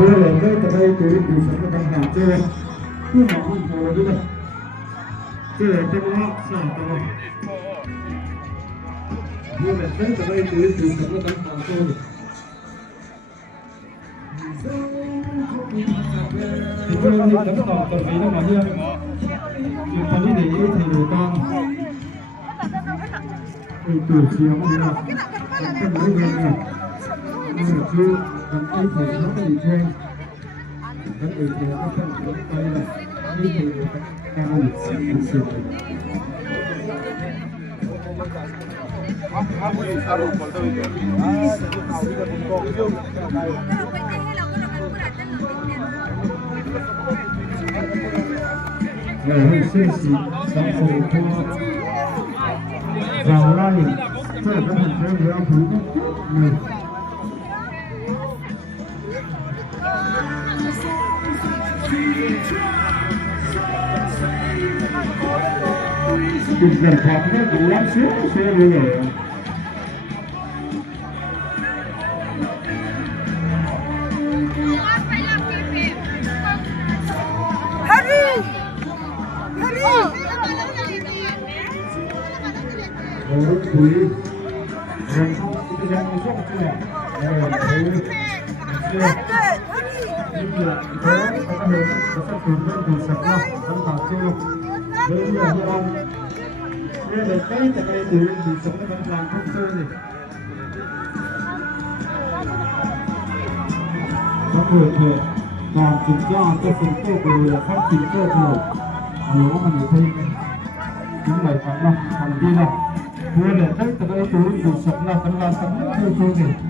Vừa là cái tờ đây từ từ sống ở trong hàng chưa cứ họ không hồ là cái chưa trong họ sao tao vừa là cái tờ đây từ từ sống ở trong hàng chưa thì vừa là cái tấm tỏ tờ vì nó mà riêng chuyện phần lý để ý thì người con từ chiều mà là cái mới về này nhưng mà chưa còn ai thì nó có gì thêm vẫn bị thì nó không có tay là như thì người ta cao một sự ngày xưa xí sáng sớm thua vào lai rất là các thành phố người ông thú nhiều Chúng ta thoát nó cũng lắm xuống xe đi rồi Harry! Harry! Rồi quý rồi xong cái ra nó sốc chưa rồi quý chưa nhưng mà thế có thể có sắp cùng với cùng sập nhau không tạo chưa với là như ông nên là cái tại đây từ sống nó vẫn làm không chơi gì có người thì còn kiểm tra cái phần cơ của là phát triển cơ rồi nếu mà người thấy những bài phản động hành vi nào vừa để thấy tại đây từ sập là vẫn là sống chơi chơi gì